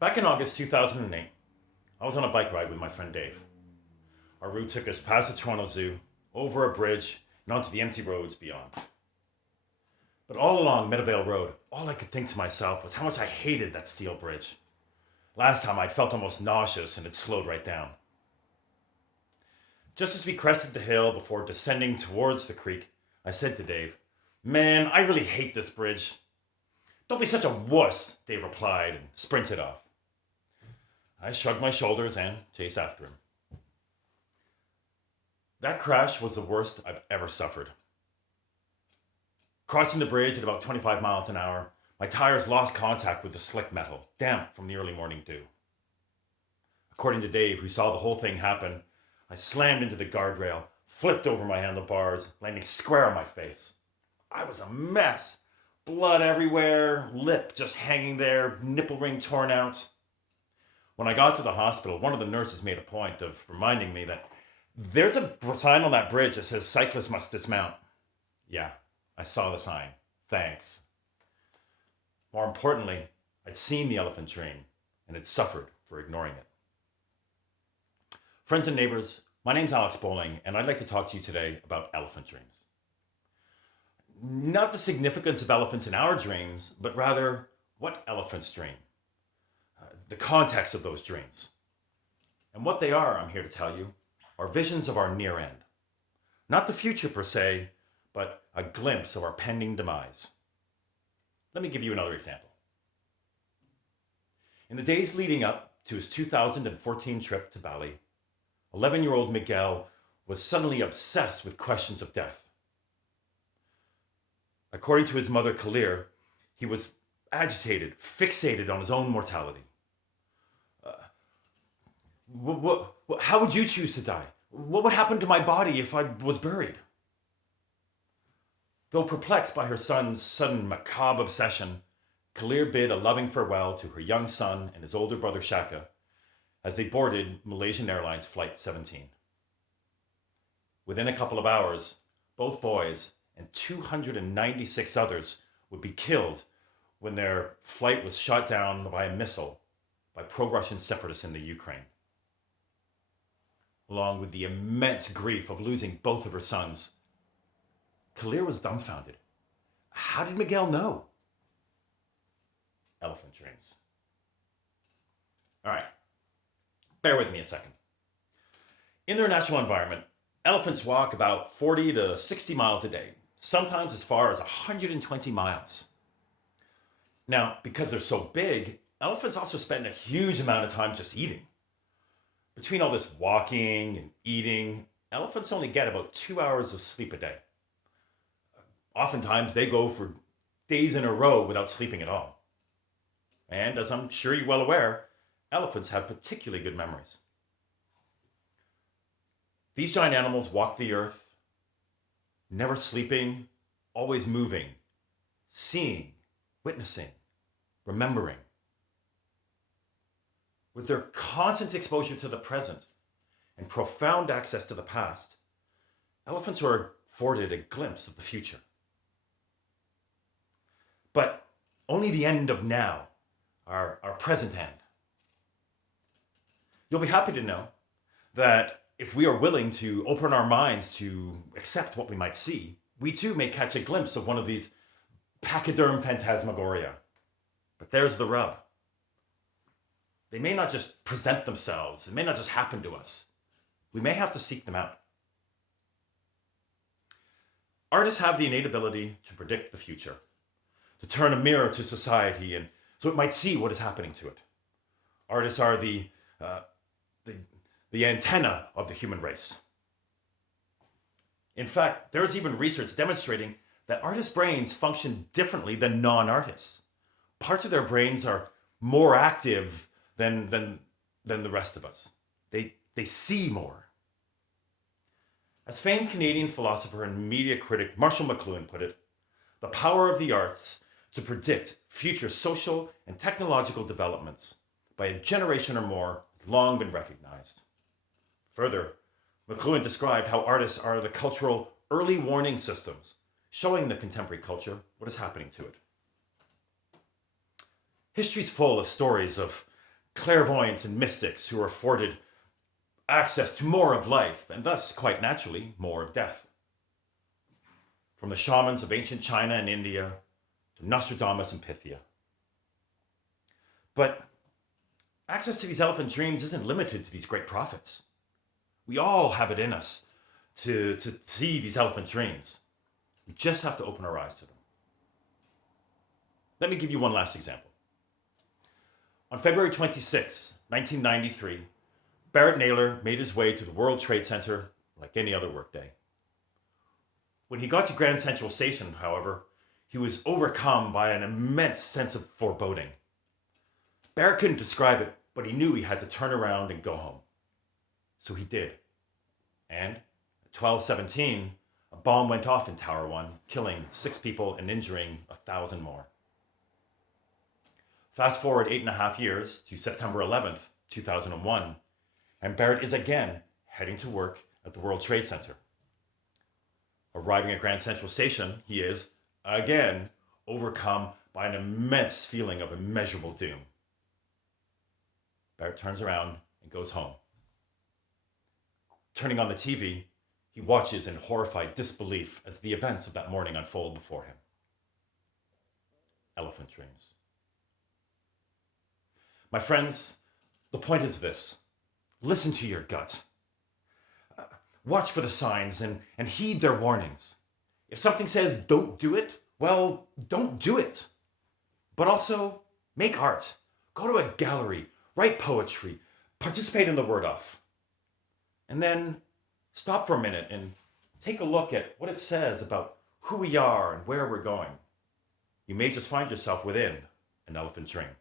Back in August 2008, I was on a bike ride with my friend Dave. Our route took us past the Toronto Zoo, over a bridge, and onto the empty roads beyond. But all along Meadowvale Road, all I could think to myself was how much I hated that steel bridge. Last time I'd felt almost nauseous and it slowed right down. Just as we crested the hill before descending towards the creek, I said to Dave, "Man, I really hate this bridge." "Don't be such a wuss," Dave replied and sprinted off. I shrugged my shoulders and chased after him. That crash was the worst I've ever suffered. Crossing the bridge at about 25 miles an hour, my tires lost contact with the slick metal, damp from the early morning dew. According to Dave, who saw the whole thing happen, I slammed into the guardrail, flipped over my handlebars, landing square on my face. I was a mess. Blood everywhere, lip just hanging there, nipple ring torn out. When I got to the hospital, one of the nurses made a point of reminding me that there's a sign on that bridge that says cyclists must dismount. Yeah, I saw the sign. Thanks. More importantly, I'd seen the elephant train and had suffered for ignoring it. Friends and neighbors, my name's Alex Bowling, and I'd like to talk to you today about elephant dreams. Not the significance of elephants in our dreams, but rather what elephants dream. The context of those dreams. And what they are, I'm here to tell you, are visions of our near end. Not the future per se, but a glimpse of our pending demise. Let me give you another example. In the days leading up to his 2014 trip to Bali, 11-year-old Miguel was suddenly obsessed with questions of death. According to his mother, Kalir, he was agitated, fixated on his own mortality. How would you choose to die? What would happen to my body if I was buried? Though perplexed by her son's sudden macabre obsession, Kalir bid a loving farewell to her young son and his older brother Shaka as they boarded Malaysian Airlines Flight 17. Within a couple of hours, both boys and 296 others would be killed when their flight was shot down by a missile by pro-Russian separatists in the Ukraine. Along with the immense grief of losing both of her sons, Kalir was dumbfounded. How did Miguel know? Elephant dreams. All right, bear with me a second. In their natural environment, elephants walk about 40 to 60 miles a day, sometimes as far as 120 miles. Now, because they're so big, elephants also spend a huge amount of time just eating. Between all this walking and eating, elephants only get about 2 hours of sleep a day. Oftentimes, they go for days in a row without sleeping at all. And as I'm sure you're well aware, elephants have particularly good memories. These giant animals walk the earth, never sleeping, always moving, seeing, witnessing, remembering. With their constant exposure to the present and profound access to the past, elephants are afforded a glimpse of the future. But only the end of now, our present end. You'll be happy to know that if we are willing to open our minds to accept what we might see, we too may catch a glimpse of one of these pachyderm phantasmagoria. But there's the rub. They may not just present themselves. It may not just happen to us. We may have to seek them out. Artists have the innate ability to predict the future, to turn a mirror to society and so it might see what is happening to it. Artists are the antenna of the human race. In fact, there's even research demonstrating that artists' brains function differently than non-artists. Parts of their brains are more active than the rest of us. They see more. As famed Canadian philosopher and media critic Marshall McLuhan put it, the power of the arts to predict future social and technological developments by a generation or more has long been recognized. Further, McLuhan described how artists are the cultural early warning systems, showing the contemporary culture what is happening to it. History's full of stories of clairvoyants and mystics who are afforded access to more of life, and thus, quite naturally, more of death. From the shamans of ancient China and India to Nostradamus and Pythia. But access to these elephant dreams isn't limited to these great prophets. We all have it in us to see these elephant dreams. We just have to open our eyes to them. Let me give you one last example. On February 26, 1993, Barrett Naylor made his way to the World Trade Center like any other workday. When he got to Grand Central Station, however, he was overcome by an immense sense of foreboding. Barrett couldn't describe it, but he knew he had to turn around and go home. So he did. And at 12:17, a bomb went off in Tower 1, killing 6 people and injuring 1,000 more. Fast forward 8.5 years to September 11th, 2001, and Barrett is again heading to work at the World Trade Center. Arriving at Grand Central Station, he is, again, overcome by an immense feeling of immeasurable doom. Barrett turns around and goes home. Turning on the TV, he watches in horrified disbelief as the events of that morning unfold before him. Elephant dreams. My friends, the point is this. Listen to your gut. Watch for the signs and heed their warnings. If something says don't do it, well, don't do it. But also, make art. Go to a gallery, write poetry, participate in the word off. And then stop for a minute and take a look at what it says about who we are and where we're going. You may just find yourself within an elephant dream.